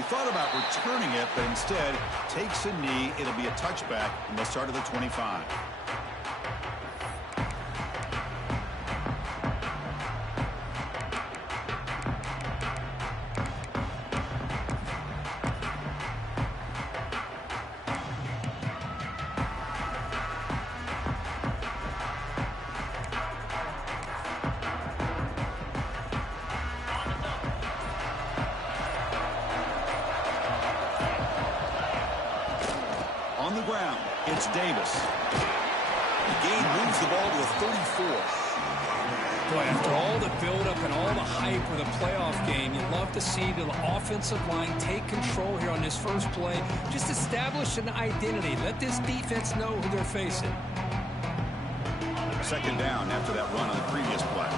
He thought about returning it, but instead takes a knee. It'll be a touchback from the start of the 25. On the ground, it's Davis. The gain moves the ball to the 34. Boy, after all the buildup and all the hype with a playoff game, you'd love to see the offensive line take control here on this first play. Just establish an identity. Let this defense know who they're facing. Second down after that run on the previous play.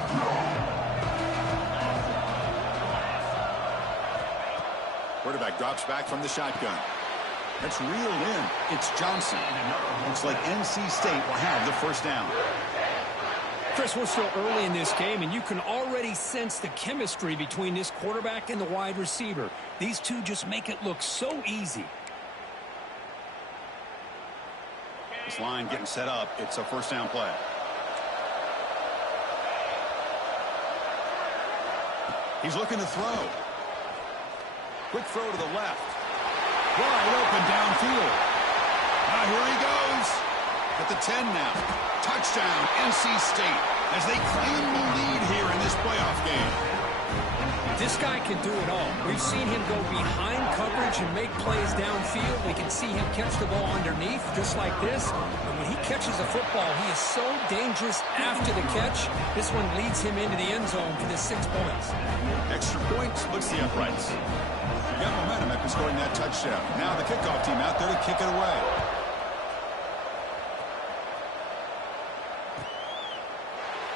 Quarterback drops back from the shotgun. That's reeled in. It's Johnson. Looks like NC State will have the first down. Chris, we're still early in this game, and you can already sense the chemistry between this quarterback and the wide receiver. These two just make it look so easy. This line getting set up. It's a first down play. He's looking to throw. Quick throw to the left. Wide open downfield. Here he goes. At the 10 now. Touchdown, NC State, as they claim the lead here in this playoff game. This guy can do it all. We've seen him go behind coverage and make plays downfield. We can see him catch the ball underneath, just like this. And when he catches a football, he is so dangerous after the catch. This one leads him into the end zone for the 6 points. Extra point splits the uprights. Got momentum after scoring that touchdown. Now the kickoff team out there to kick it away.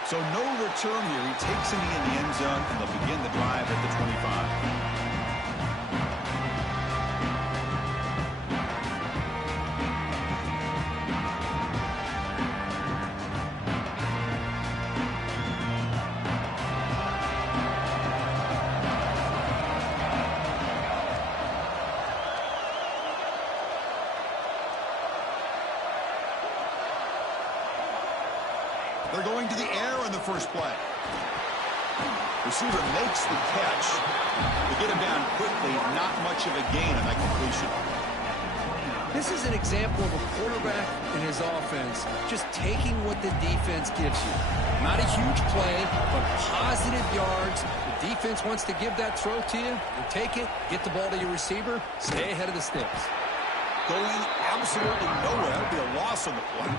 So no return here. He takes a knee in the end zone, and they'll begin the drive at the 25. They're going to the air on the first play. Receiver makes the catch. They get him down quickly. Not much of a gain on that completion. This is an example of a quarterback and his offense just taking what the defense gives you. Not a huge play, but positive yards. The defense wants to give that throw to you. You take it, get the ball to your receiver, stay ahead of the sticks. Going absolutely nowhere. It'll be a loss on the play.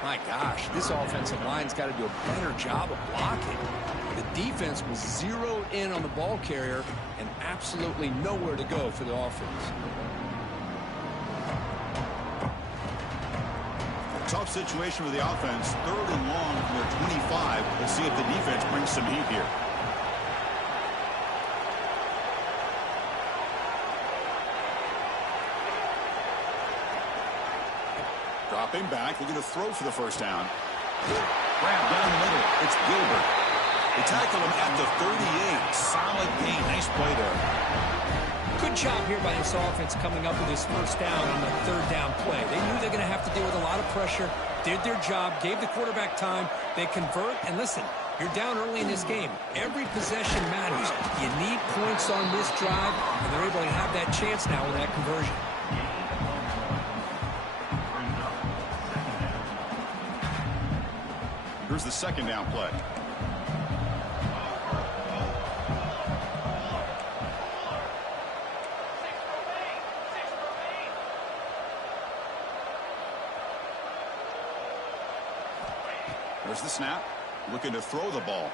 My gosh, this offensive line's got to do a better job of blocking. The defense was zeroed in on the ball carrier and absolutely nowhere to go for the offense. Tough situation for the offense. 3rd and long from their 25. We'll see if the defense brings some heat here. Dropping back, looking to throw for the first down. Grab down the middle. It's Gilbert. They tackle him at the 38. Solid gain. Nice play there. Good job here by this offense coming up with this first down on the 3rd down play. They knew they're going to have to deal with a lot of pressure, did their job, gave the quarterback time. They convert, and listen, you're down early in this game. Every possession matters. You need points on this drive, and they're able to have that chance now with that conversion. Here's the 2nd down play. There's the snap. Looking to throw the ball.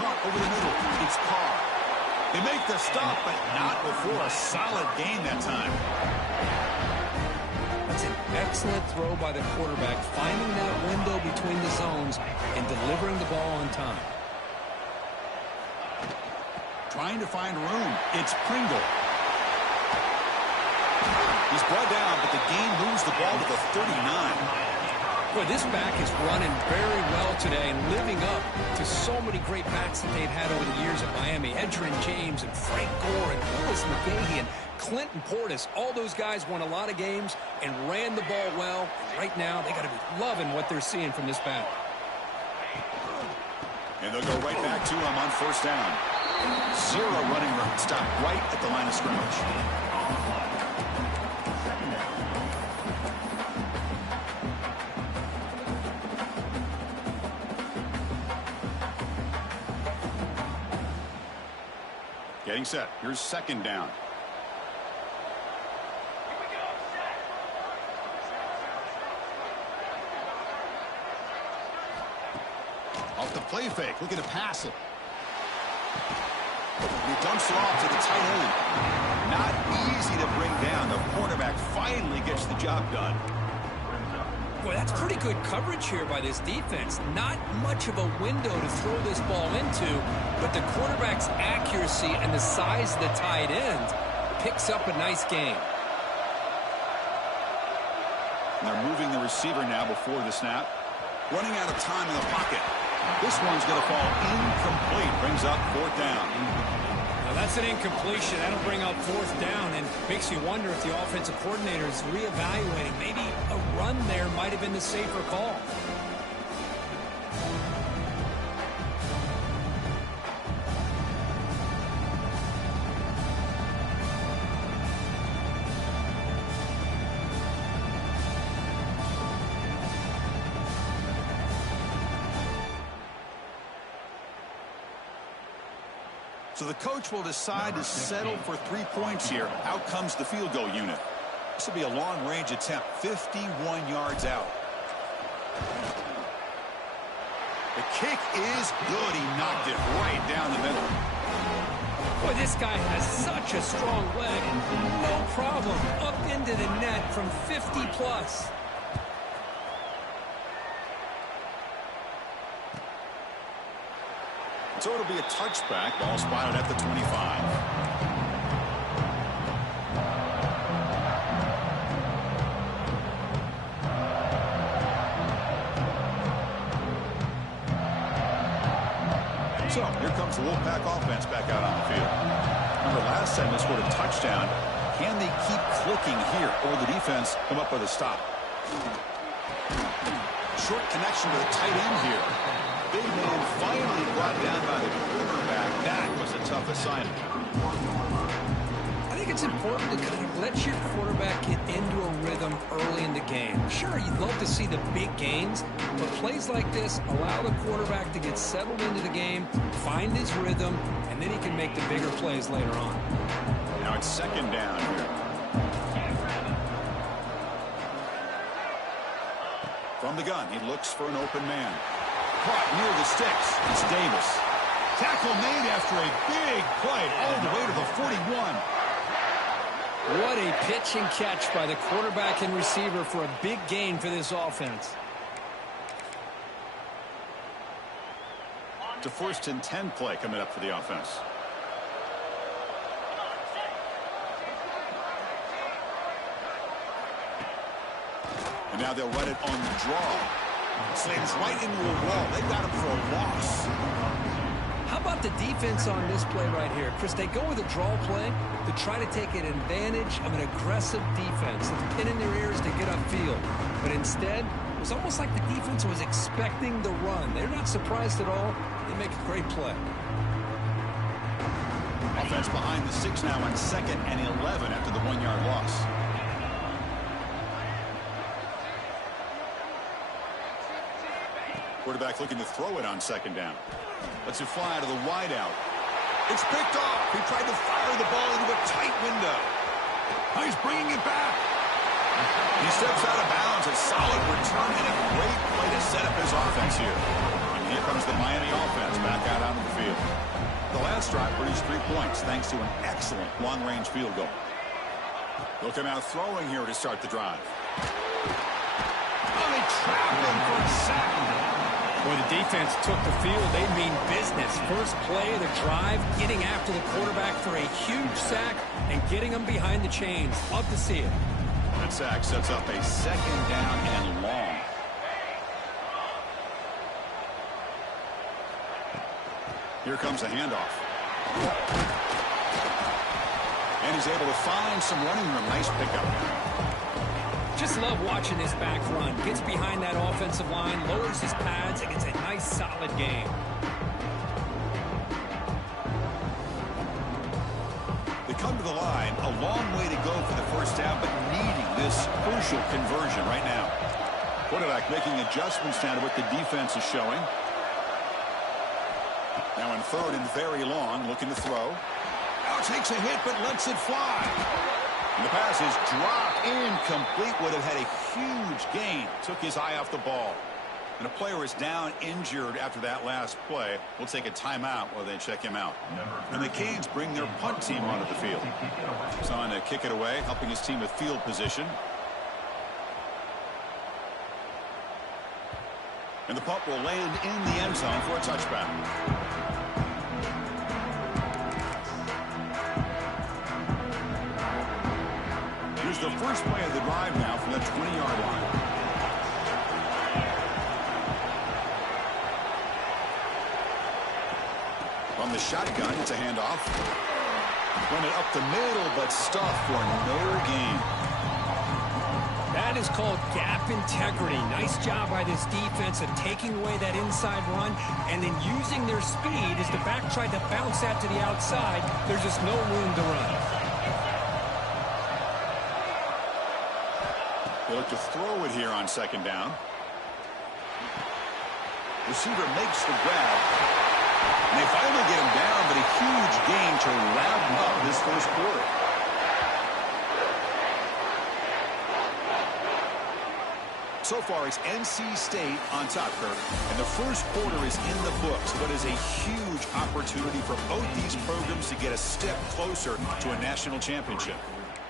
Caught over the middle. It's Carr. They make the stop, but not before a solid gain that time. That's an excellent throw by the quarterback, finding that window between the zones and delivering the ball on time. Trying to find room. It's Pringle. He's brought down, but the gain moves the ball to the 39. Boy, this back is running very well today and living up to to so many great backs that they've had over the years at Miami. Edgerrin James and Frank Gore and Willis McGahee and Clinton Portis. All those guys won a lot of games and ran the ball well. And right now, they got to be loving what they're seeing from this back. And they'll go right back to him on first down. 0 running room. Stop right at the line of scrimmage. Getting set. Here's second down. Off the play fake. Looking to pass it. He dumps it off to the tight end. Not easy to bring down. The cornerback finally gets the job done. Boy, that's pretty good coverage here by this defense. Not much of a window to throw this ball into, but the quarterback's accuracy and the size of the tight end picks up a nice gain. And they're moving the receiver now before the snap. Running out of time in the pocket. This one's going to fall incomplete. Brings up fourth down. Now that's an incompletion. That'll bring up fourth down and makes you wonder if the offensive coordinator is reevaluating. Maybe a run there might have been the safer call. So the coach will decide to settle for 3 points here. Out comes the field goal unit. This will be a long-range attempt, 51 yards out. The kick is good. He knocked it right down the middle. Boy, this guy has such a strong leg and no problem up into the net from 50 plus. So it'll be a touchback. Ball spotted at the 25. So here comes the Wolfpack offense back out on the field. Remember last time they scored a touchdown. Can they keep clicking here, or the defense come up with a stop? Short connection to the tight end here. Big man finally brought down by the quarterback. That was a tough assignment. I think it's important to kind of let your quarterback get into a rhythm early in the game. Sure, you'd love to see the big gains, but plays like this allow the quarterback to get settled into the game, find his rhythm, and then he can make the bigger plays later on. Now it's second down here. From the gun, he looks for an open man. Caught near the sticks. It's Davis. Tackle made after a big play all the way to the 41. What a pitch and catch by the quarterback and receiver for a big gain for this offense. It's a 1st and 10 play coming up for the offense. And now they'll run it on the draw. Slams right into a wall. They got him for a loss. How about the defense on this play right here? Chris, they go with a draw play to try to take an advantage of an aggressive defense. It's pin in their ears to get upfield. But instead, it was almost like the defense was expecting the run. They're not surprised at all. They make a great play. Offense behind the 6 now on 2nd and 11 after the 1-yard loss. Quarterback looking to throw it on 2nd down. Lets it fly to the wideout. It's picked off. He tried to fire the ball into a tight window. He's bringing it back. He steps out of bounds. A solid return and a great play to set up his offense here. And here comes the Miami offense back out onto the field. The last drive produced 3 points thanks to an excellent long-range field goal. They'll come out throwing here to start the drive. Oh, they trapped him for a sack. Boy, the defense took the field. They mean business. First play of the drive, getting after the quarterback for a huge sack and getting him behind the chains. Love to see it. That sack sets up a 2nd down and long. Here comes a handoff. And he's able to find some running room. Nice pickup. Just love watching this back run. Gets behind that offensive line, lowers his pads, and gets a nice, solid game. They come to the line. A long way to go for the first down, but needing this crucial conversion right now. Quarterback making adjustments down to what the defense is showing. Now in third and very long, looking to throw. Now takes a hit, but lets it fly. And the pass is dropped incomplete. Would have had a huge gain. Took his eye off the ball. And a player is down injured after that last play. We'll take a timeout while they check him out. And the Canes bring their punt team onto the field. He's on to kick it away, helping his team with field position. And the punt will land in the end zone for a touchback. Here's the first play of the drive now from the 20-yard line. From the shotgun, it's a handoff. Run it up the middle, but stuffed for no gain. That is called gap integrity. Nice job by this defense of taking away that inside run and then using their speed as the back tried to bounce that to the outside. There's just no room to run. They look to throw it here on second down. Receiver makes the grab. And they finally get him down, but a huge gain to round up this first quarter. So far, it's NC State on top, Kirk. And the first quarter is in the books, but is a huge opportunity for both these programs to get a step closer to a national championship.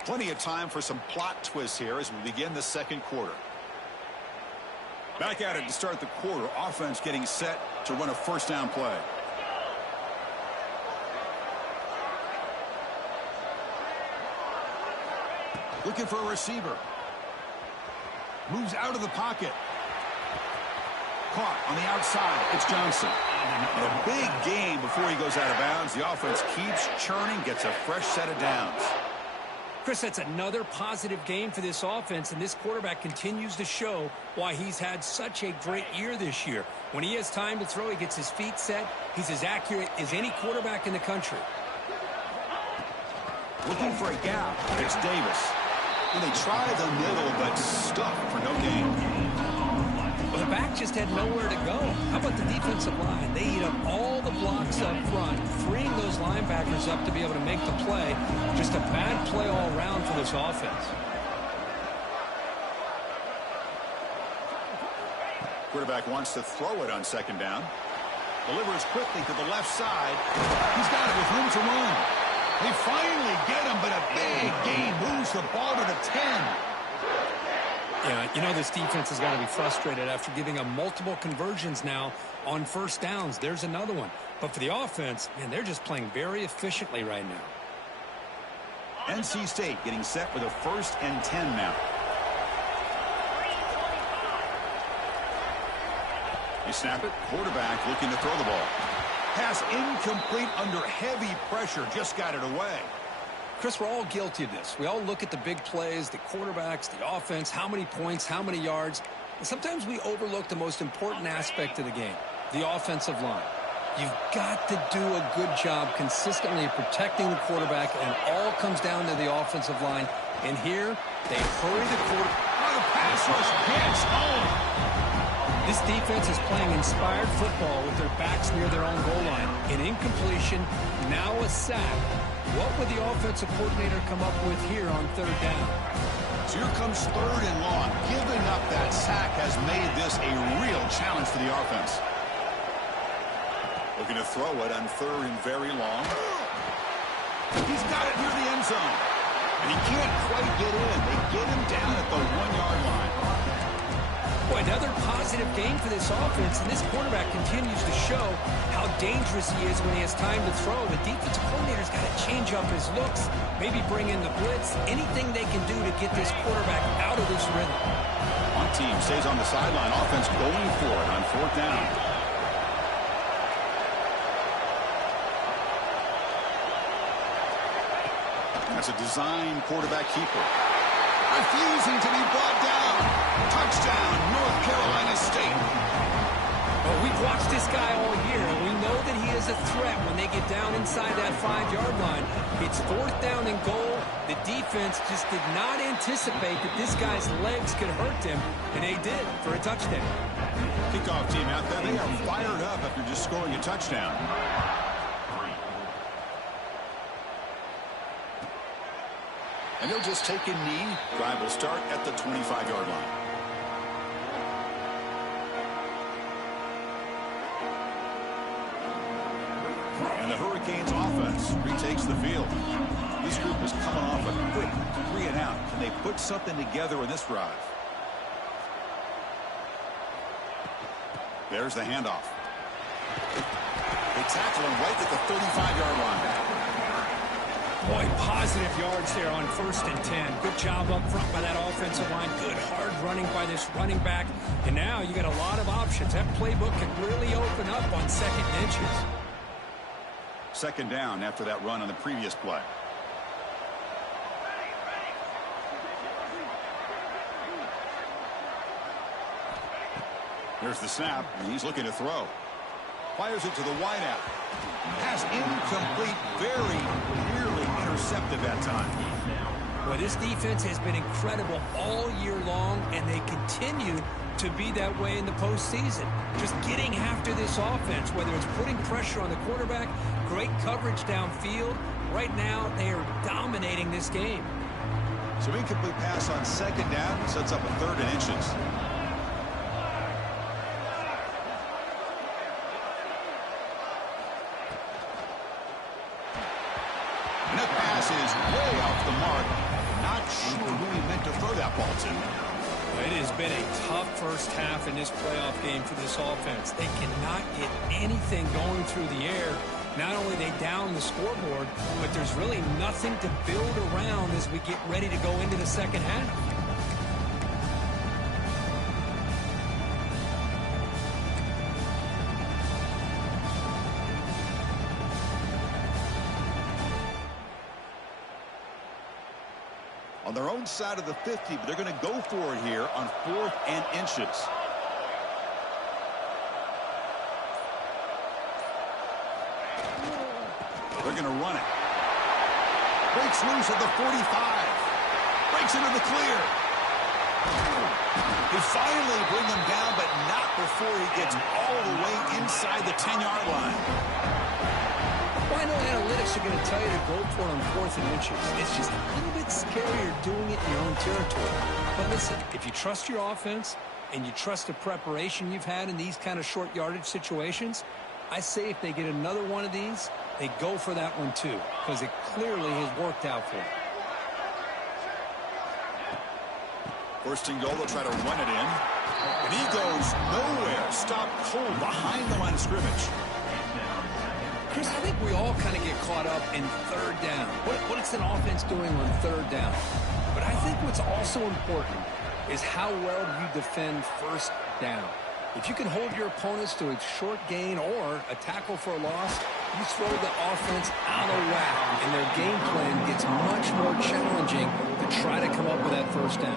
Plenty of time for some plot twists here as we begin the second quarter. Back at it to start the quarter. Offense getting set to run a first down play. Looking for a receiver. Moves out of the pocket. Caught on the outside. It's Johnson. And a big gain before he goes out of bounds. The offense keeps churning, gets a fresh set of downs. Chris, that's another positive game for this offense, and this quarterback continues to show why he's had such a great year this year. When he has time to throw, he gets his feet set. He's as accurate as any quarterback in the country. Looking for a gap. It's Davis. And they try the middle, but stuffed for no gain. Well, the back just had nowhere to go. How about the defensive line? They eat up all the blocks up front, freeing those linebackers up to be able to make the play. Just a bad play all around for this offense. Quarterback wants to throw it on second down. Delivers quickly to the left side. He's got it with room to run. They finally get him, but a big gain moves the ball to the 10. Yeah, you know this defense has got to be frustrated after giving them multiple conversions now on first downs. There's another one. But for the offense, man, they're just playing very efficiently right now. NC State getting set with a 1st and 10 now. They snap it. Quarterback looking to throw the ball. Pass incomplete under heavy pressure. Just got it away. Chris, we're all guilty of this. We all look at the big plays, the quarterbacks, the offense, how many points, how many yards. And sometimes we overlook the most important aspect of the game, the offensive line. You've got to do a good job consistently protecting the quarterback, and all comes down to the offensive line. And here, they hurry the quarterback. Oh, the pass rush gets home. This defense is playing inspired football with their backs near their own goal line. An incompletion, now a sack. What would the offensive coordinator come up with here on third down? So here comes 3rd and long. Giving up that sack has made this a real challenge for the offense. Looking to throw it on 3rd and very long. He's got it near the end zone. And he can't quite get in. They get him down at the 1-yard line. Boy, another positive game for this offense, and this quarterback continues to show how dangerous he is when he has time to throw. The defensive coordinator's got to change up his looks, maybe bring in the blitz, anything they can do to get this quarterback out of this rhythm. One team stays on the sideline. Offense going for it on 4th down. That's a design quarterback keeper. Refusing to be brought down. Touchdown, North Carolina State. Well, we've watched this guy all year, and we know that he is a threat when they get down inside that 5-yard line. It's 4th down and goal. The defense just did not anticipate that this guy's legs could hurt them, and they did for a touchdown. Kickoff team out there, they are fired up after just scoring a touchdown. And they'll just take a knee. Drive will start at the 25-yard line. And the Hurricanes offense retakes the field. This group is coming off a quick 3-and-out. Can they put something together in this drive? There's the handoff. They tackle him right at the 35-yard line. Boy, positive yards there on 1st and 10. Good job up front by that offensive line. Good hard running by this running back. And now you got a lot of options. That playbook can really open up on 2nd and inches. 2nd down after that run on the previous play. There's the snap, and he's looking to throw. Fires it to the wideout. Pass incomplete, very nearly intercepted that time. Well, this defense has been incredible all year long, and they continue to be that way in the postseason. Just getting after this offense, whether it's putting pressure on the quarterback, great coverage downfield. Right now, they are dominating this game. So incomplete pass on 2nd down sets up a 3rd and inches. And that pass is way off the mark. Not sure who he meant to throw that ball to. It has been a tough first half in this playoff game for this offense. They cannot get anything going through the air. Not only they down the scoreboard, but there's really nothing to build around as we get ready to go into the 2nd half. On their own side of the 50, but they're going to go for it here on 4th and inches. They're going to run it. Breaks loose at the 45. Breaks into the clear. They finally bring him down, but not before he gets all the way inside the 10-yard line. Well, I know analytics are going to tell you to go for it on 4th and inches. It's just a little bit scarier doing it in your own territory. But listen, if you trust your offense and you trust the preparation you've had in these kind of short yardage situations, I say if they get another one of these, they go for that one too, because it clearly has worked out for them. 1st and goal, they'll try to run it in. And he goes nowhere. Stopped cold behind the line of scrimmage. Chris, I think we all kind of get caught up in 3rd down. What is an offense doing on 3rd down? But I think what's also important is how well you defend 1st down. If you can hold your opponents to a short gain or a tackle for a loss, you throw the offense out of whack, and their game plan gets much more challenging to try to come up with that 1st down.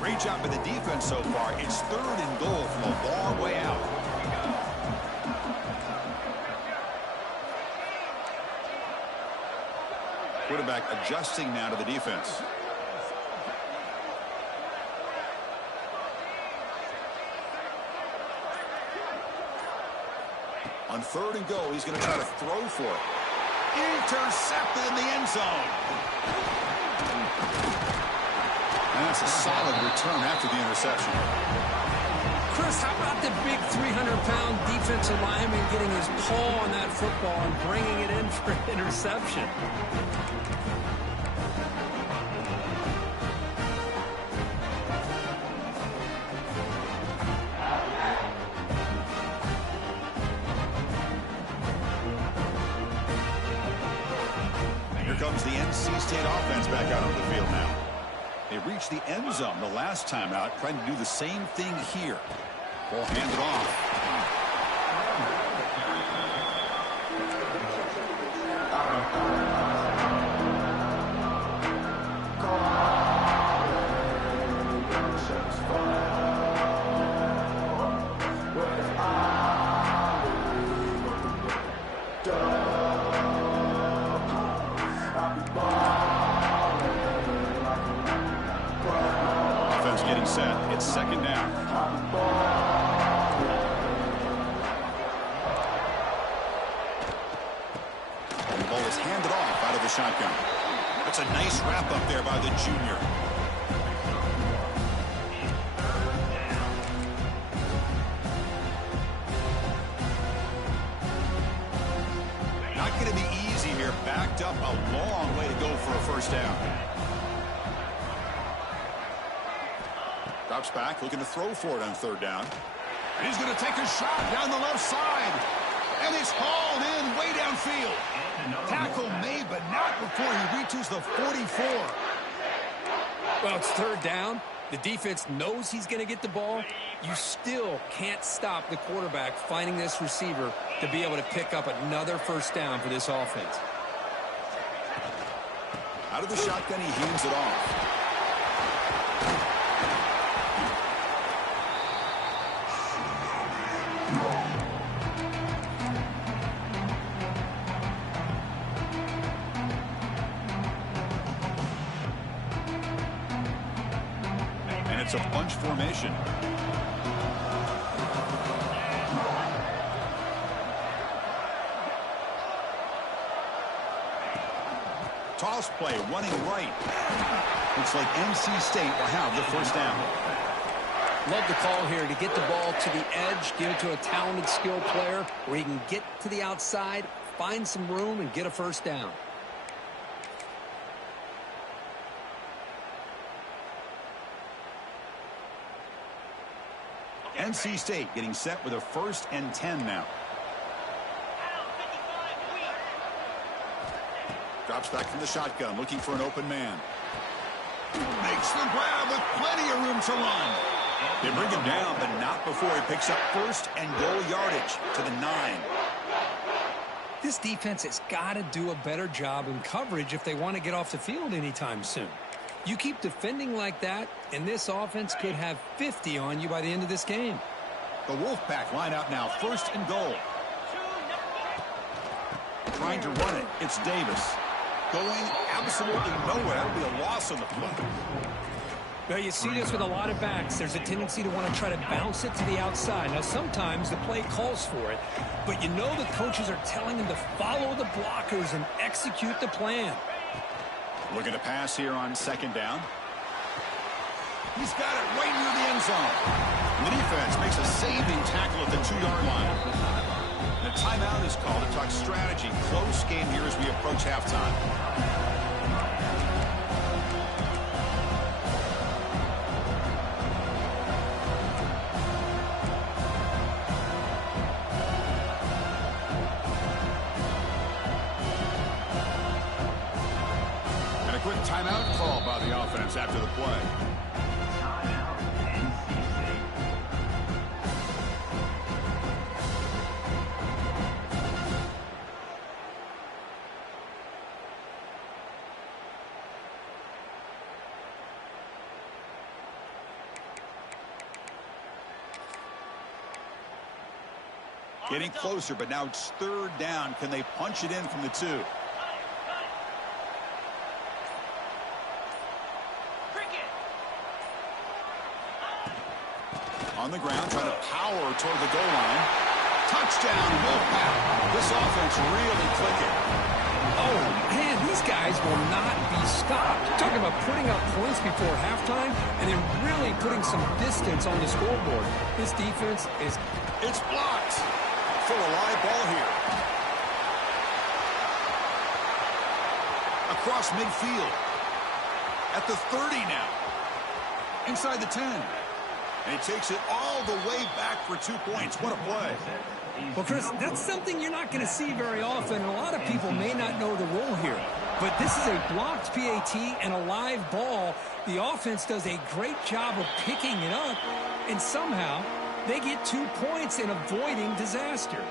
Great job by the defense so far. It's 3rd and goal from a long way out. Quarterback adjusting now to the defense. On 3rd and goal, he's going to try to throw for it. Intercepted in the end zone. And that's a solid return after the interception. Chris, how about the big 300-pound defensive lineman getting his paw on that football and bringing it in for an interception? comes the NC State offense back out on the field now. They reached the end zone the last time out, trying to do the same thing here. Ball handed off. Offense getting set. It's second down. And the ball is handed off out of the shotgun. That's a nice wrap up there by the junior. Not going to be easy here. Backed up a long way to go for a first down. Drops back, looking to throw for it on third down. And he's going to take a shot down the left side. And it's hauled in way downfield. Tackle made, but not before he reaches the 44. Well, it's third down. The defense knows he's going to get the ball. You still can't stop the quarterback finding this receiver to be able to pick up another first down for this offense. Out of the shotgun, he hands it off. And it's a bunch formation. Toss play, running right. Looks like NC State will have the first down. Love the call here to get the ball to the edge, give it to a talented, skilled player where he can get to the outside, find some room, and get a first down. NC State getting set with a 1st and 10 now. Drops back from the shotgun, looking for an open man. Makes the grab with plenty of room to run. They bring him down, but not before he picks up 1st and goal yardage to the 9. This defense has got to do a better job in coverage if they want to get off the field anytime soon. You keep defending like that, and this offense could have 50 on you by the end of this game. The Wolfpack line out now, 1st and goal. Trying to run it, it's Davis. Going absolutely nowhere. That'll be a loss on the play. Well, you see this with a lot of backs. There's a tendency to want to try to bounce it to the outside. Now, sometimes the play calls for it, but you know the coaches are telling them to follow the blockers and execute the plan. Looking to pass here on 2nd down. He's got it right near the end zone. The defense makes a saving tackle at the 2-yard line. The timeout is called to talk strategy. Close game here as we approach halftime. And a quick timeout call by the offense after the play. Getting closer, but now it's 3rd down. Can they punch it in from the 2? On the ground, trying to power toward the goal line. Touchdown, Wolfpack. This offense really clicking. Oh, man, these guys will not be stopped. Talking about putting up points before halftime and then really putting some distance on the scoreboard. This defense is... It's blocked. For a live ball here. Across midfield. At the 30 now. Inside the 10. And he takes it all the way back for 2 points. What a play. Well, Chris, that's something you're not going to see very often. A lot of people may not know the rule here. But this is a blocked PAT and a live ball. The offense does a great job of picking it up, and somehow they get 2 points in avoiding disaster.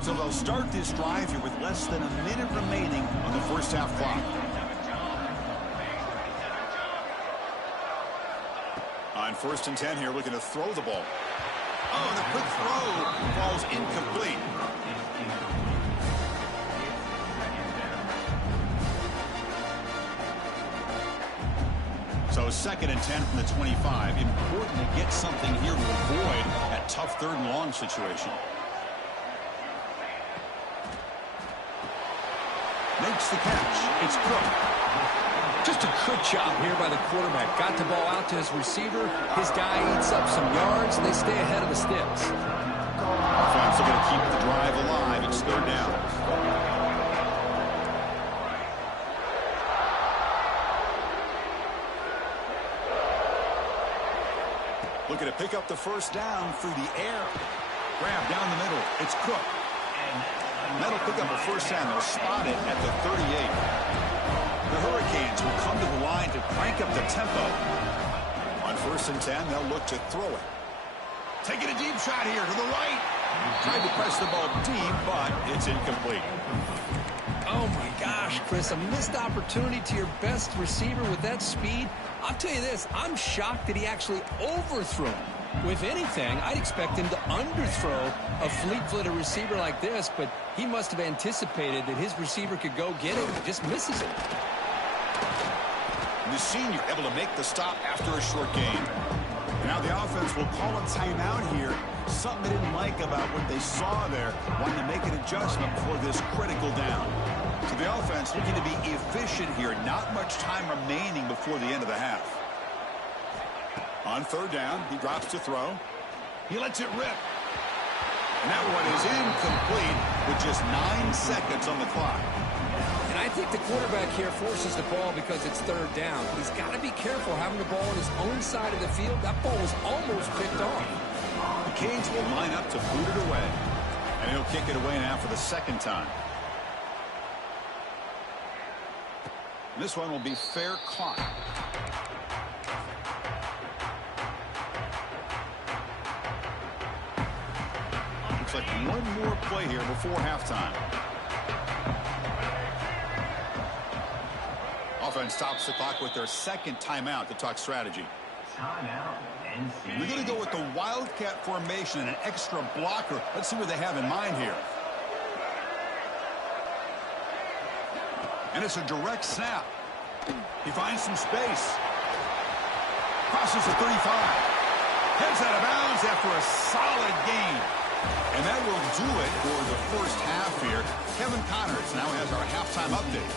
So they'll start this drive here with less than a minute remaining on the first half clock. On 1st and 10 here, looking to throw the ball. Oh, the quick throw falls incomplete. So 2nd and 10 from the 25. Important to get something here to avoid that tough 3rd and long situation. Makes the catch. It's Cook. Just a good job here by the quarterback. Got the ball out to his receiver. His guy eats up some yards. They stay ahead of the sticks. Offense are going to keep the drive alive. It's 3rd down. Looking to pick up the 1st down through the air. Grab down the middle. It's Cook. That'll pick up a 1st down. They'll spot it at the 38. The Hurricanes will come to the line to crank up the tempo. On 1st and 10, they'll look to throw it. Taking a deep shot here to the right. Tried to press the ball deep, but it's incomplete. Oh, my gosh, Chris, a missed opportunity to your best receiver with that speed. I'll tell you this, I'm shocked that he actually overthrew him. With anything, I'd expect him to underthrow a fleet-footed receiver like this, but he must have anticipated that his receiver could go get it. He just misses it. The senior able to make the stop after a short gain. Now the offense will call a timeout here. Something they didn't like about what they saw there. Wanting to make an adjustment for this critical down. So the offense looking to be efficient here. Not much time remaining before the end of the half. On 3rd down, he drops to throw. He lets it rip. And that one is incomplete with just 9 seconds on the clock. And I think the quarterback here forces the ball because it's 3rd down. He's got to be careful having the ball on his own side of the field. That ball was almost picked off. The Canes will line up to boot it away. And he'll kick it away now for the 2nd time. This one will be fair caught. Looks like one more play here before halftime. Offense stops the clock with their 2nd timeout to talk strategy. We're going to go with the Wildcat formation and an extra blocker. Let's see what they have in mind here. And it's a direct snap. He finds some space. Crosses the 35. Heads out of bounds after a solid gain. And that will do it for the 1st half here. Kevin Connors now has our halftime update.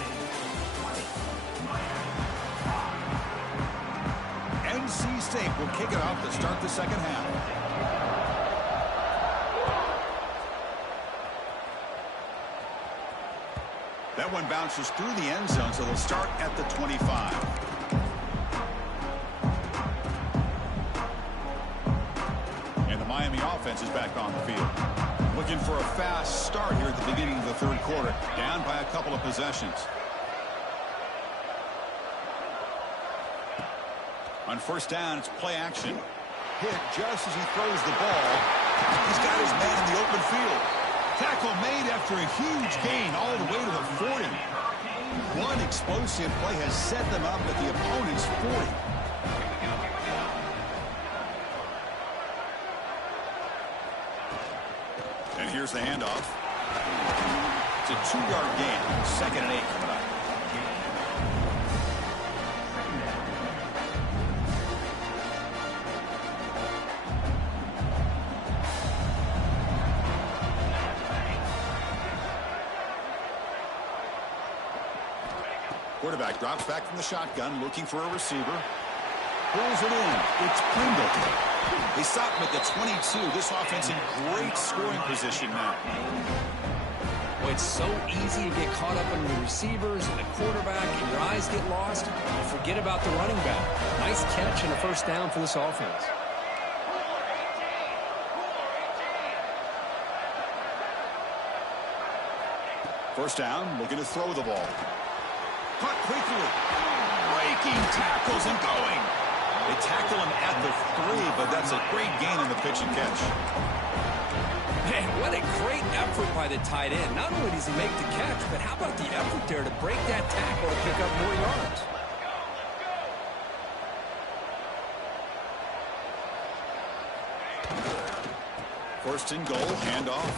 NC State will kick it off to start the 2nd half. That one bounces through the end zone, so they'll start at the 25. And the Miami offense is back on the field. Looking for a fast start here at the beginning of the 3rd quarter. Down by a couple of possessions. On 1st down, it's play action. Hit just as he throws the ball. He's got his man in the open field. Tackle made after a huge gain all the way to the 40. One explosive play has set them up at the opponent's 40. And here's the handoff. It's a 2-yard gain. 2nd and 8 coming up. Quarterback drops back from the shotgun, looking for a receiver. Pulls it in. It's Pringle. They stop him at the 22. This offense in great scoring position now. Well, it's so easy to get caught up in the receivers and the quarterback, and your eyes get lost. You forget about the running back. Nice catch and a 1st down for this offense. First down, looking to throw the ball. Caught quickly. Breaking tackles and going. They tackle him at the 3, but that's a great gain in the pitch and catch. Man, what a great effort by the tight end. Not only does he make the catch, but how about the effort there to break that tackle to pick up more yards? First and goal, handoff.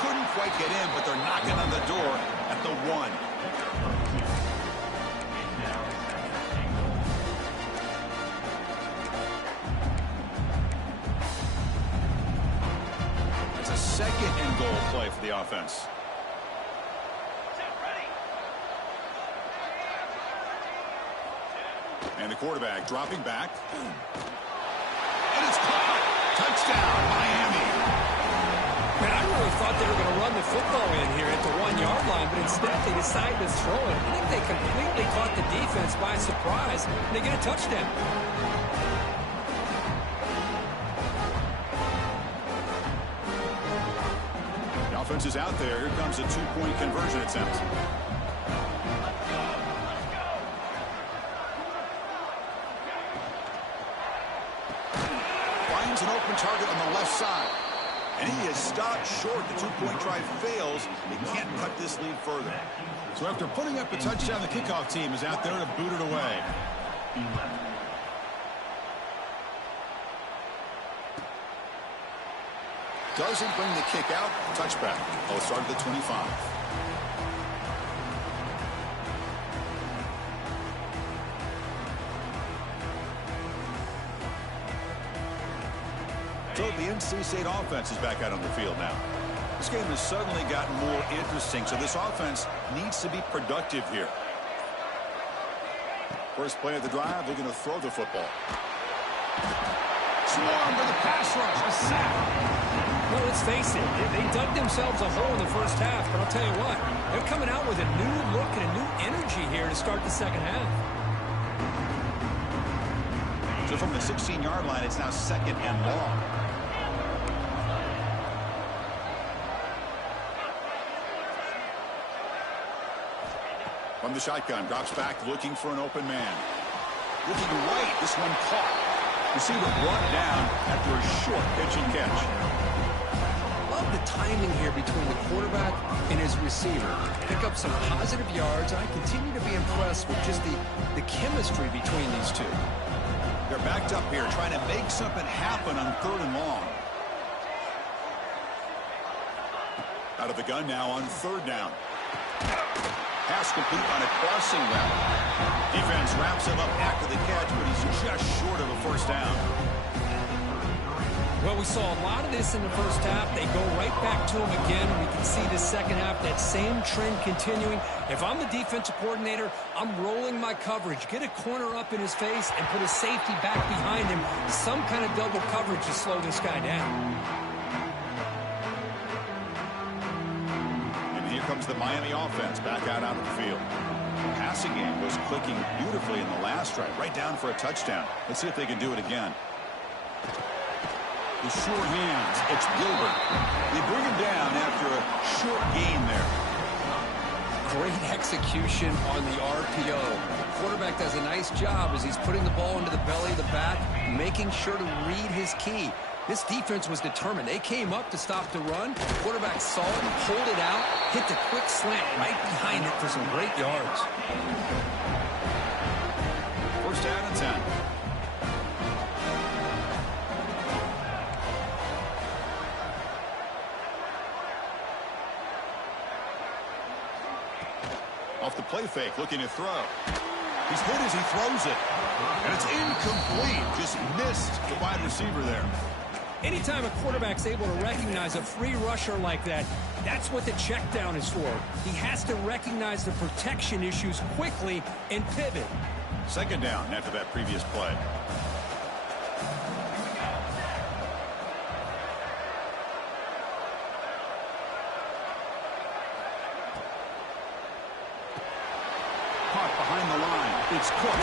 Couldn't quite get in, but they're knocking on the door at the 1. It's a second and goal play for the offense. And the quarterback dropping back. And it's caught. Touchdown, Miami. Man, I really thought they were going to run the football in here at the 1-yard line, but instead they decided to throw it. I think they completely caught the defense by surprise, and they get a touchdown. The offense is out there. Here comes a 2-point conversion attempt. An open target on the left side. And he is stopped short. The 2-point try fails. They can't cut this lead further. So after putting up a touchdown, the kickoff team is out there to boot it away. Doesn't bring the kick out. Touchback. They'll start at the 25. So the NC State offense is back out on the field now. This game has suddenly gotten more interesting, so this offense needs to be productive here. First play of the drive, they're going to throw the football. Swarm for the pass rush, a sack. Well, let's face it, they dug themselves a hole in the first half, but I'll tell you what, they're coming out with a new look and a new energy here to start the second half. So from the 16-yard line, it's now second and long. From the shotgun, drops back, looking for an open man. Looking right, this one caught. Receiver brought down after a short pitch and catch. Love the timing here between the quarterback and his receiver. Pick up some positive yards, and I continue to be impressed with just the chemistry between these two. They're backed up here, trying to make something happen on 3rd and long. Out of the gun now on 3rd down. Pass complete on a crossing route. Defense wraps him up after the catch, but he's just short of a first down. Well, we saw a lot of this in the first half. They go right back to him again. We can see the second half, that same trend continuing. If I'm the defensive coordinator, I'm rolling my coverage. Get a corner up in his face and put a safety back behind him. Some kind of double coverage to slow this guy down. Here comes the Miami offense back out onto the field. The passing game was clicking beautifully in the last drive, right down for a touchdown. Let's see if they can do it again. The sure hands, it's Gilbert. They bring him down after a short gain there. Great execution on the RPO. The quarterback does a nice job as he's putting the ball into the belly of the back, making sure to read his key. This defense was determined. They came up to stop the run. The quarterback saw it, pulled it out, hit the quick slant right behind it for some great yards. First down and 10. Off the play fake, looking to throw. He's hit as he throws it. And it's incomplete. Just missed the wide receiver there. Anytime a quarterback's able to recognize a free rusher like that, that's what the check down is for. He has to recognize the protection issues quickly and pivot. Second down after that previous play. Caught behind the line. It's Cook.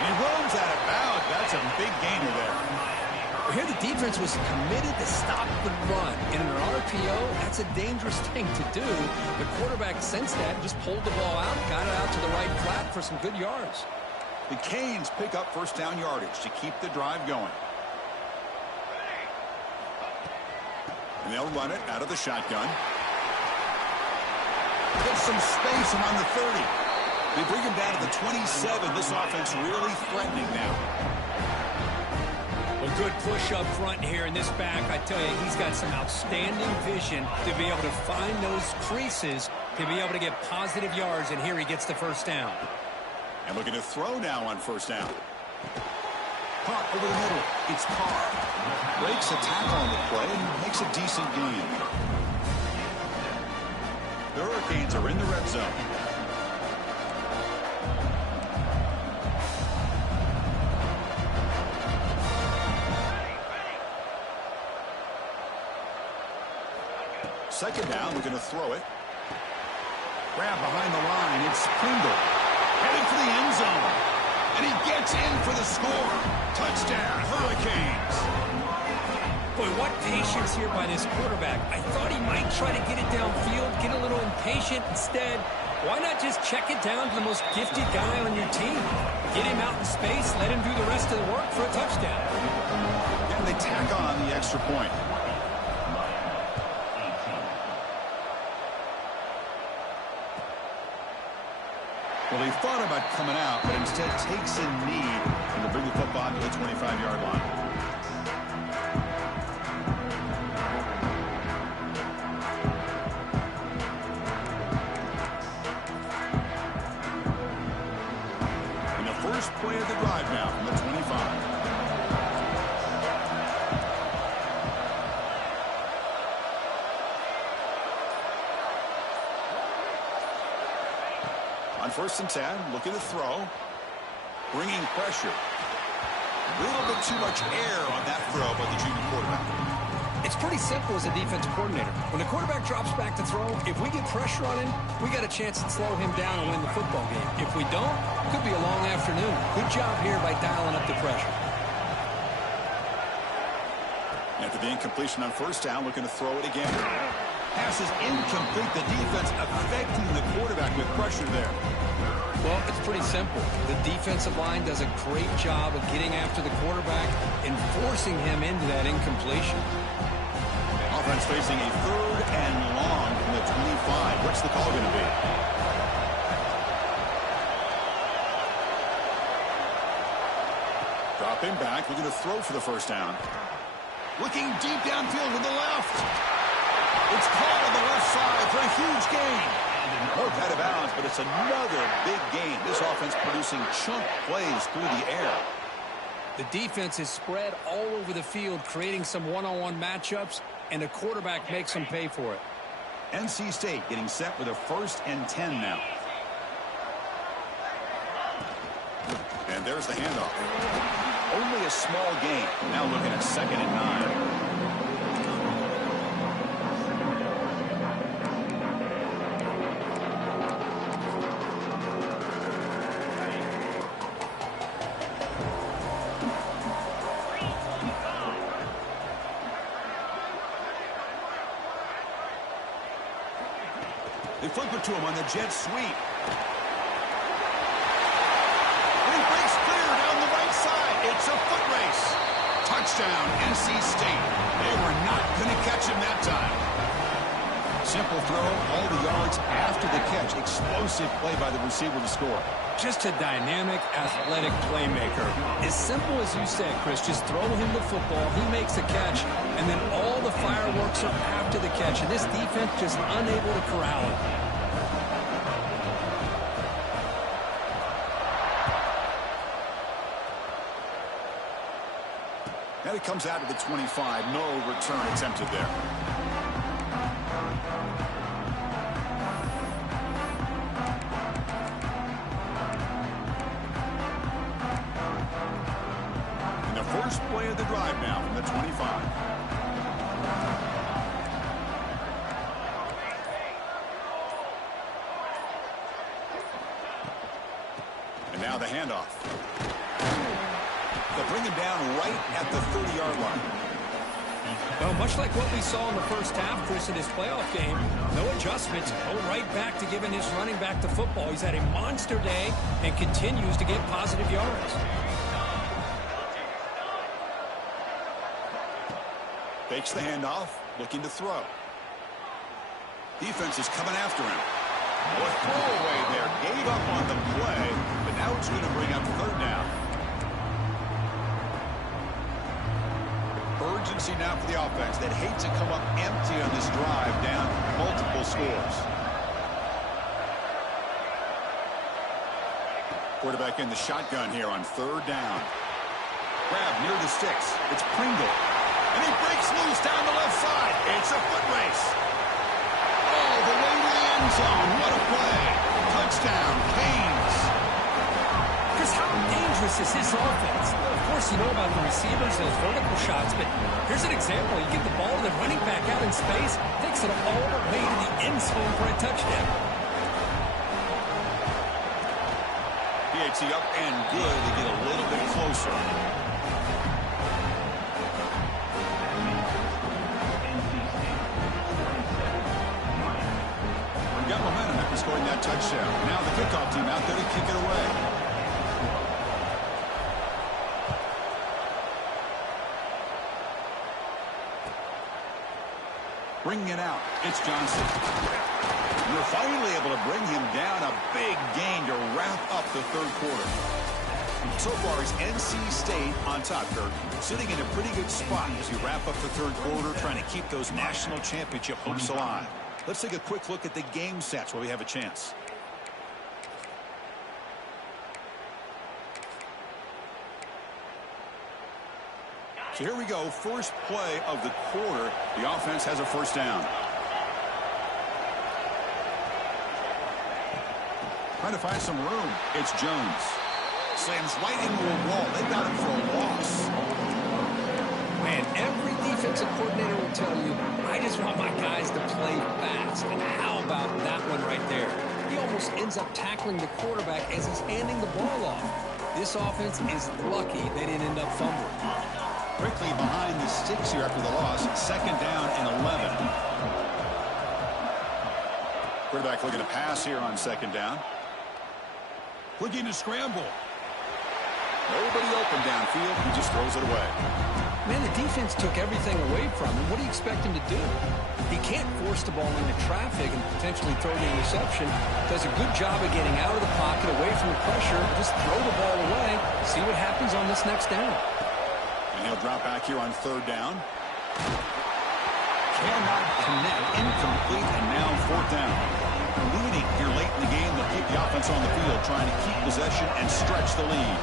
He runs out of bounds. That's a big gainer there. Here the defense was committed to stop the run. In an RPO, that's a dangerous thing to do. The quarterback sensed that and just pulled the ball out, got it out to the right flat for some good yards. The Canes pick up first down yardage to keep the drive going. And they'll run it out of the shotgun. Get some space around the 30. They bring him down to the 27. This offense really threatening now. Well, good push up front here in this back. I tell you, he's got some outstanding vision to be able to find those creases, to be able to get positive yards, and here he gets the first down. And looking to throw now on first down. Caught over the middle. It's Carr. Breaks a tackle on the play and makes a decent gain. The Hurricanes are in the red zone. Second down, looking to throw it. Grab behind the line. It's Pringle. Heading for the end zone. And he gets in for the score. Touchdown, Hurricanes. Boy, what patience here by this quarterback. I thought he might try to get it downfield, get a little impatient. Instead, why not just check it down to the most gifted guy on your team? Get him out in space, let him do the rest of the work for a touchdown. And they tack on the extra point. Well, he thought about coming out, but instead takes a knee and to bring the football to the 25-yard line. And the first play of the drive now from the 25. On first and 10, looking to throw. Bringing pressure. A little bit too much air on that throw by the junior quarterback. It's pretty simple as a defensive coordinator. When the quarterback drops back to throw, if we get pressure on him, we got a chance to slow him down and win the football game. If we don't, it could be a long afternoon. Good job here by dialing up the pressure. After the incompletion on first down, looking to throw it again. Pass is incomplete. The defense affecting the quarterback with pressure there. Well, it's pretty simple. The defensive line does a great job of getting after the quarterback and forcing him into that incompletion. Offense facing a third and long from the 25. What's the call going to be? Dropping back, looking to throw for the first down. Looking deep downfield to the left. It's caught on the left side for a huge gain. Broke out of bounds, but it's another big gain. This offense producing chunk plays through the air. The defense is spread all over the field, creating some one-on-one matchups, and the quarterback makes them pay for it. NC State getting set with a first and 10 now. And there's the handoff. Only a small gain. Now looking at second and 9. They flip it to him on the jet sweep. And he breaks clear down the right side. It's a foot race. Touchdown, NC State. They were not going to catch him that time. Simple throw, all the yards after the catch. Explosive play by the receiver to score. Just a dynamic, athletic playmaker. As simple as you said, Chris, just throw him the football, he makes a catch, and then all the fireworks are after the catch. And this defense just unable to corral it. And it comes out of the 25. No return attempted there. And the first play of the drive now from the 25. And now the handoff. They'll bring him down right at the 30-yard line. Well, much like what we saw in the first half, Chris, in his playoff game, no adjustments, go right back to giving his running back the football. He's had a monster day and continues to get positive yards. Fakes the handoff, looking to throw. Defense is coming after him. A throwaway there. Gave up on the play, but now it's going to bring up third down. Urgency now for the offense that hates to come up empty on this drive, down multiple scores. Quarterback in the shotgun here on third down. Grab near the sticks. It's Pringle. And he breaks loose down the left side. It's a foot race. Oh, the way to the end zone. What a play. Touchdown, Canes. Chris, how dangerous is this offense? Well, of course, you know about the receivers, those vertical shots, but here's an example. You get the ball to the running back out in space, takes it all the way to the end zone for a touchdown. PAT up and good to get a little bit closer. Got momentum after scoring that touchdown. Now the kickoff team out there to kick it away. Bringing it out, it's Johnson. You're finally able to bring him down. A big gain to wrap up the third quarter. So far, it's NC State on top, Kirk, sitting in a pretty good spot as you wrap up the third quarter, trying to keep those national championship hopes alive. Let's take a quick look at the game stats while we have a chance. So here we go. First play of the quarter. The offense has a first down. Trying to find some room. It's Jones. Slams right into a wall. They got him for a loss. Man, every defensive coordinator will tell you, I just want my guys to play fast. And how about that one right there? He almost ends up tackling the quarterback as he's handing the ball off. This offense is lucky they didn't end up fumbling. Quickly behind the sticks here after the loss. Second down and 11. Quarterback looking to pass here on second down. Looking to scramble. Nobody open downfield. He just throws it away. Man, the defense took everything away from him. What do you expect him to do? He can't force the ball into traffic and potentially throw the interception. Does a good job of getting out of the pocket, away from the pressure. Just throw the ball away. See what happens on this next down. And he'll drop back here on third down. Cannot connect. Incomplete, and now fourth down. Leading here late in the game. They'll keep the offense on the field, trying to keep possession and stretch the lead.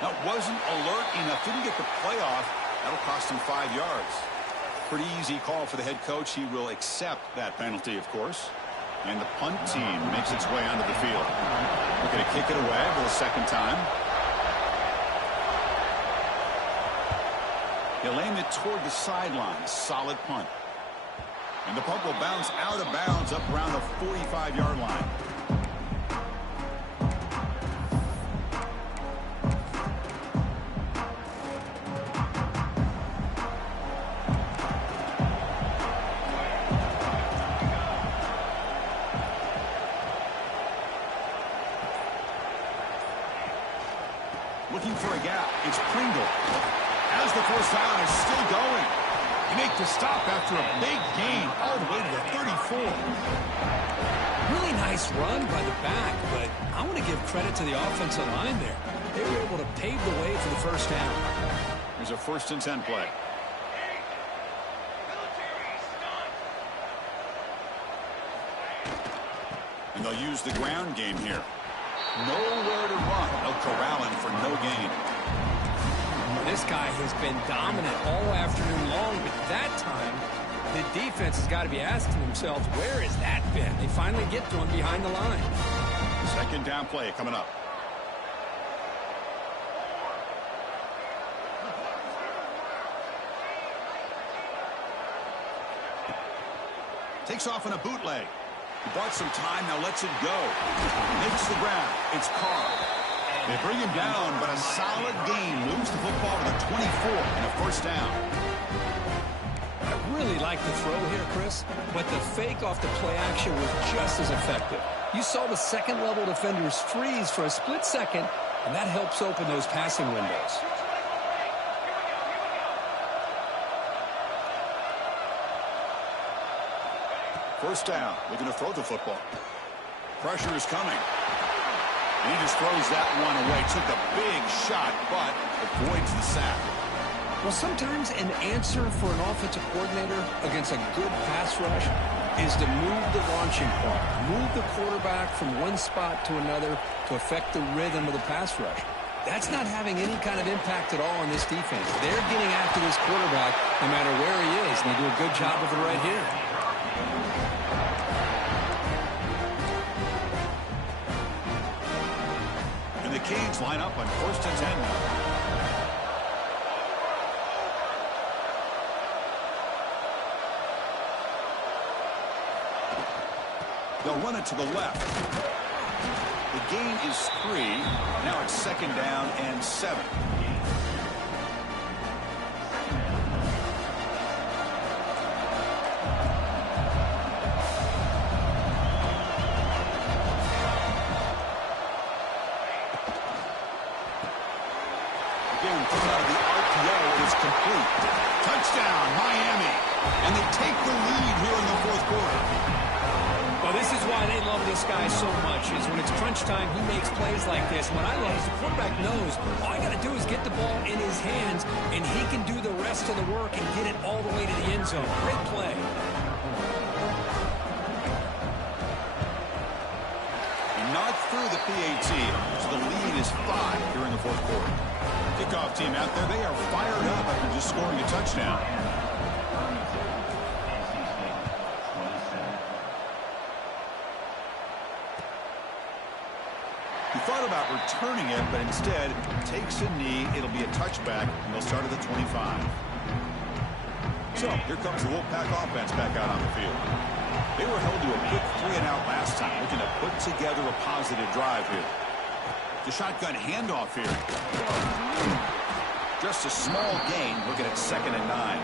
That wasn't alert enough. Didn't get the playoff. That'll cost him 5 yards. Pretty easy call for the head coach. He will accept that penalty, of course. And the punt team makes its way onto the field. Looking to kick it away for the second time. He'll aim it toward the sideline. Solid punt. And the punt will bounce out of bounds up around the 45-yard line. Looking for a gap. It's Pringle. As the first down is still going. He makes the stop after a big gain all the way to the 34. Really nice run by the back, but I want to give credit to the offensive line there. They were able to pave the way for the first down. There's a 1st and 10 play. And they'll use the ground game here. Nowhere to run. They'll corral him for no gain. This guy has been dominant all afternoon long, but that time, the defense has got to be asking themselves, where has that been? They finally get to him behind the line. Second down play coming up. Takes off in a bootleg. He bought some time, now lets it go. Makes the grab. It's Carr. They bring him down, but a solid gain moves the football to the 24 and a first down. I really like the throw here, Chris, but the fake off the play action was just as effective. You saw the second-level defenders freeze for a split second, and that helps open those passing windows. First down, looking to throw the football. Pressure is coming. And he just throws that one away. Took a big shot, but avoids the sack. Well, sometimes an answer for an offensive coordinator against a good pass rush is to move the launching point, move the quarterback from one spot to another to affect the rhythm of the pass rush. That's not having any kind of impact at all on this defense. They're getting after this quarterback no matter where he is, and they do a good job of it right here. And the Canes line up on 1st and 10 now. They'll run it to the left. The gain is 3. Now it's 2nd down and 7. Again, thrown out of the RPO, and it's complete. Touchdown, Miami. And they take the lead here in the 4th quarter. Well, this is why they love this guy so much, is when it's crunch time, he makes plays like this. What I love is the quarterback knows all I got to do is get the ball in his hands, and he can do the rest of the work and get it all the way to the end zone. Great play. Not through the PAT, so the lead is 5 during the 4th quarter. Kickoff team out there, they are fired up after just scoring a touchdown. He thought about returning it, but instead takes a knee. It'll be a touchback, and they'll start at the 25. So here comes the Wolfpack offense back out on the field. They were held to a quick 3-and-out last time, looking to put together a positive drive here. The shotgun handoff here. Just a small gain, looking at 2nd and 9.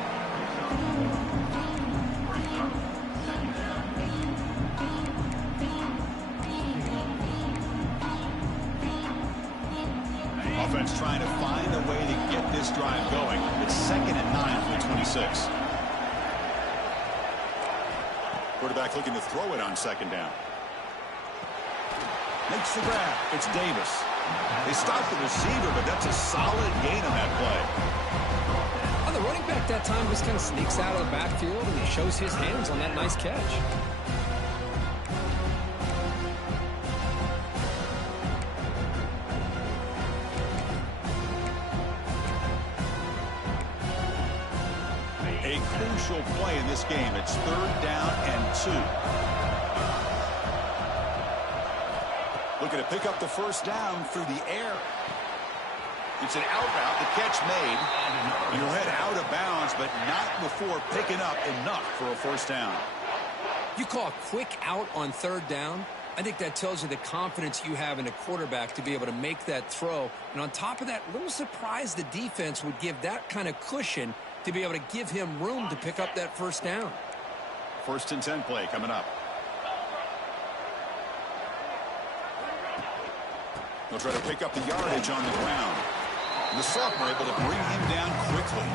Offense trying to find a way to get this drive going. It's 2nd and 9 from the 26. Quarterback looking to throw it on 2nd down. Makes the grab. It's Davis. They stop the receiver, but that's a solid gain on that play. Well, the running back that time just kind of sneaks out of the backfield, and he shows his hands on that nice catch. A crucial play in this game. It's 3rd down and 2. Looking to pick up the first down through the air. It's an out route. The catch made. He'll head out of bounds, but not before picking up enough for a first down. You call a quick out on 3rd down. I think that tells you the confidence you have in a quarterback to be able to make that throw. And on top of that, a little surprised the defense would give that kind of cushion to be able to give him room to pick up that first down. 1st and 10 play coming up. They'll try to pick up the yardage on the ground. The sophomore able to bring him down quickly.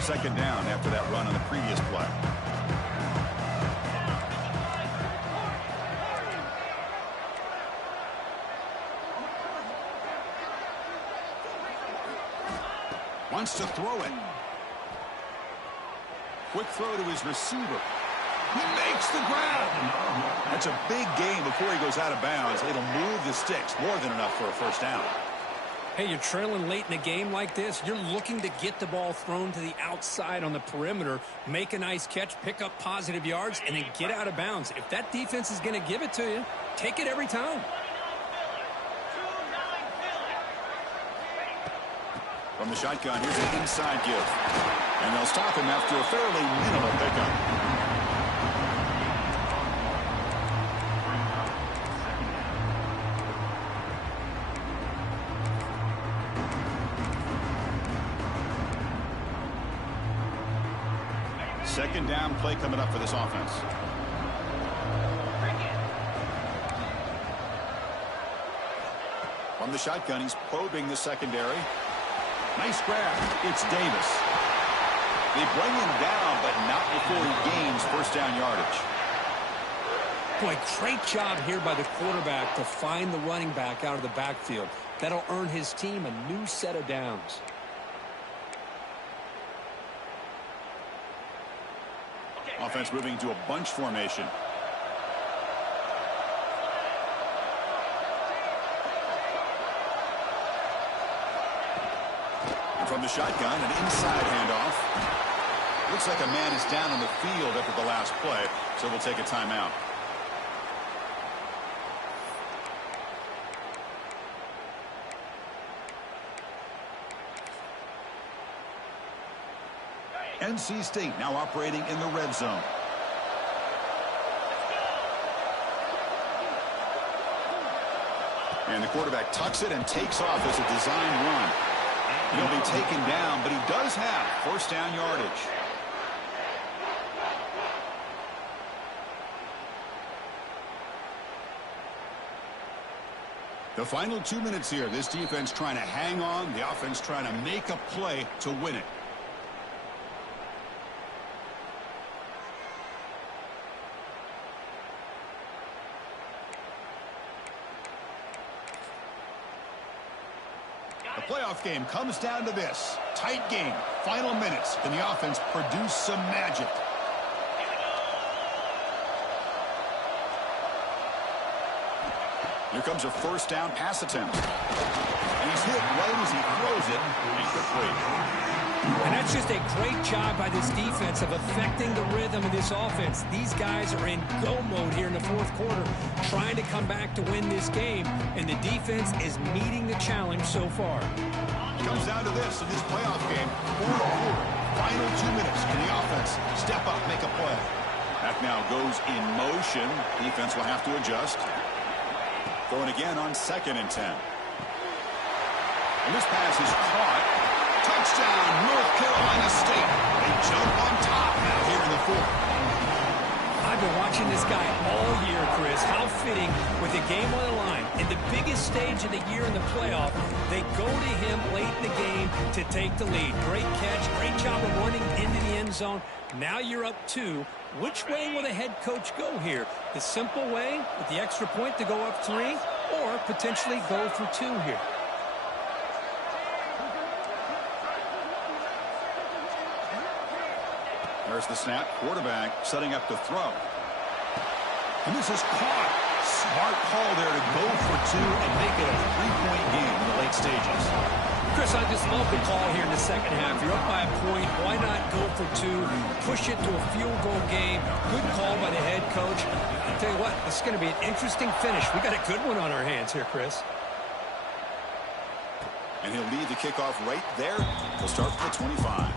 Second down after that run on the previous play. Wants to throw it. Quick throw to his receiver. He makes the grab. That's a big gain before he goes out of bounds. It'll move the sticks more than enough for a first down. Hey, you're trailing late in a game like this. You're looking to get the ball thrown to the outside on the perimeter, make a nice catch, pick up positive yards, and then get out of bounds. If that defense is going to give it to you, take it every time. From the shotgun, here's an inside give. And they'll stop him after a fairly minimal pickup. Second down play coming up for this offense. From the shotgun, he's probing the secondary. Nice grab. It's Davis. They bring him down, but not before he gains first down yardage. Boy, great job here by the quarterback to find the running back out of the backfield. That'll earn his team a new set of downs. Offense moving into a bunch formation. And from the shotgun, an inside handoff. Looks like a man is down on the field after the last play, so we'll take a timeout. NC State now operating in the red zone. And the quarterback tucks it and takes off as a design run. He'll be taken down, but he does have first down yardage. The final 2 minutes here. This defense trying to hang on. The offense trying to make a play to win it. The playoff game comes down to this. Tight game. Final minutes. Can the offense produce some magic? Here comes a first down pass attempt. And he's hit right as he throws it incomplete. And that's just a great job by this defense of affecting the rhythm of this offense. These guys are in go mode here in the fourth quarter, trying to come back to win this game, and the defense is meeting the challenge so far. It comes down to this in this playoff game. Fourth quarter, final 2 minutes. Can the offense step up, make a play? That now goes in motion. Defense will have to adjust. Going again on 2nd and 10. And this pass is caught. Touchdown, North Carolina State. They jump on top now here in the fourth. I've been watching this guy all year, Chris. How fitting with the game on the line. In the biggest stage of the year in the playoff, they go to him late in the game to take the lead. Great catch, great job of running into the end zone. Now you're up 2. Which way will the head coach go here? The simple way with the extra point to go up 3, or potentially go for 2 here? There's the snap. Quarterback setting up to throw. And this is caught. Smart call there to go for 2 and make it a 3-point game in the late stages. Chris, I just love the call here in the second half. You're up by a point. Why not go for 2? Push it to a field goal game. Good call by the head coach. I'll tell you what, this is going to be an interesting finish. We got a good one on our hands here, Chris. And he'll lead the kickoff right there. He'll start from the 25.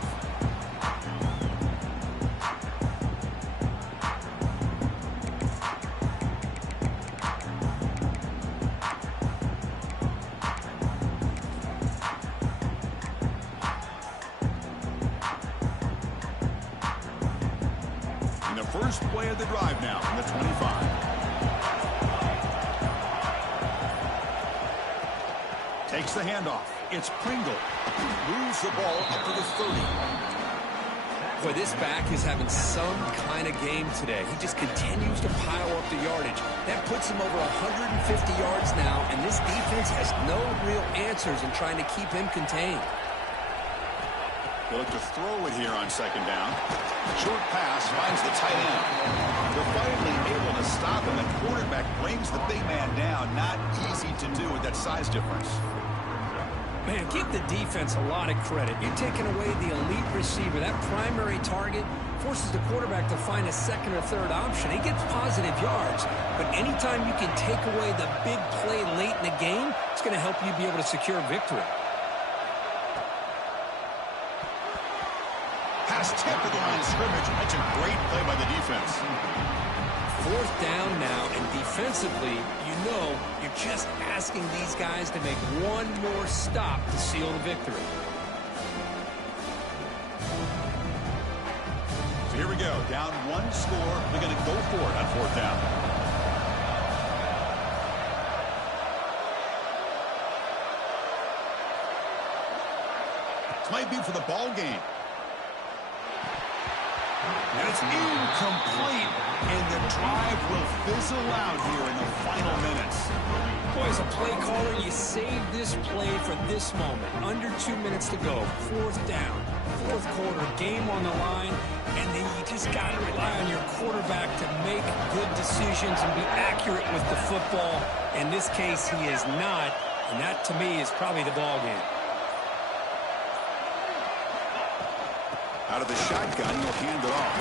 First play of the drive now from the 25. Takes the handoff. It's Pringle. Moves the ball up to the 30. Boy, this back is having some kind of game today. He just continues to pile up the yardage. That puts him over 150 yards now, and this defense has no real answers in trying to keep him contained. They'll look to throw it here on second down. Short pass finds the tight end. They're finally able to stop him. The quarterback brings the big man down. Not easy to do with that size difference. Man, give the defense a lot of credit. You're taking away the elite receiver. That primary target forces the quarterback to find a second or third option. He gets positive yards, but anytime you can take away the big play late in the game, it's going to help you be able to secure victory. Pass tip at the line of scrimmage. That's a great play by the defense. Fourth down now, and defensively, you know you're just asking these guys to make one more stop to seal the victory. So here we go. Down one score. They're going to go for it on fourth down. This might be for the ball game. And it's incomplete, and the drive will fizzle out here in the final minutes. Boy, as a play caller, you save this play for this moment. Under 2 minutes to go. Fourth down, fourth quarter, game on the line, and then you just got to rely on your quarterback to make good decisions and be accurate with the football. In this case, he is not, and that, to me, is probably the ball game. Out of the shotgun, he'll hand it off.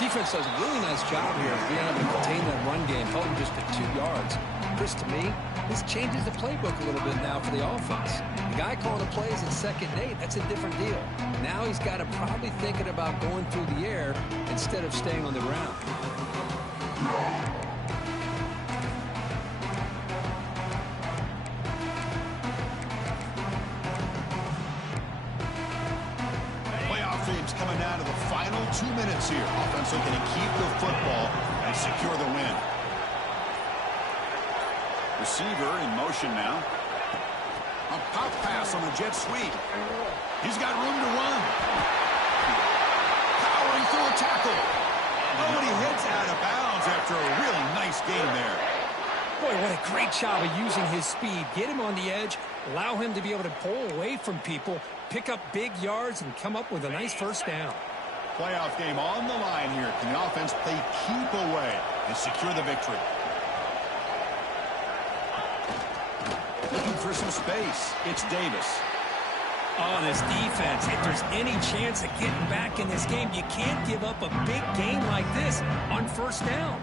Defense does a really nice job here of being able to contain that run game, held him just at 2 yards. Chris, to me, this changes the playbook a little bit now for the offense. The guy calling the plays at 2nd and 8, that's a different deal. Now he's got to probably thinking about going through the air instead of staying on the ground. Coming down to the final 2 minutes here. Offense looking to keep the football and secure the win. Receiver in motion now. A pop pass on the jet sweep. He's got room to run. Powering through a tackle. Oh, and he heads out of bounds after a really nice game there. Boy, what a great job of using his speed. Get him on the edge, allow him to be able to pull away from people, pick up big yards, and come up with a nice first down. Playoff game on the line here. Can the offense play keep away and secure the victory? Looking for some space. It's Davis. Oh, this defense, if there's any chance of getting back in this game, you can't give up a big game like this on first down.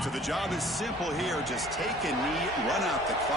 So the job is simple here. Just take a knee, run out the clock.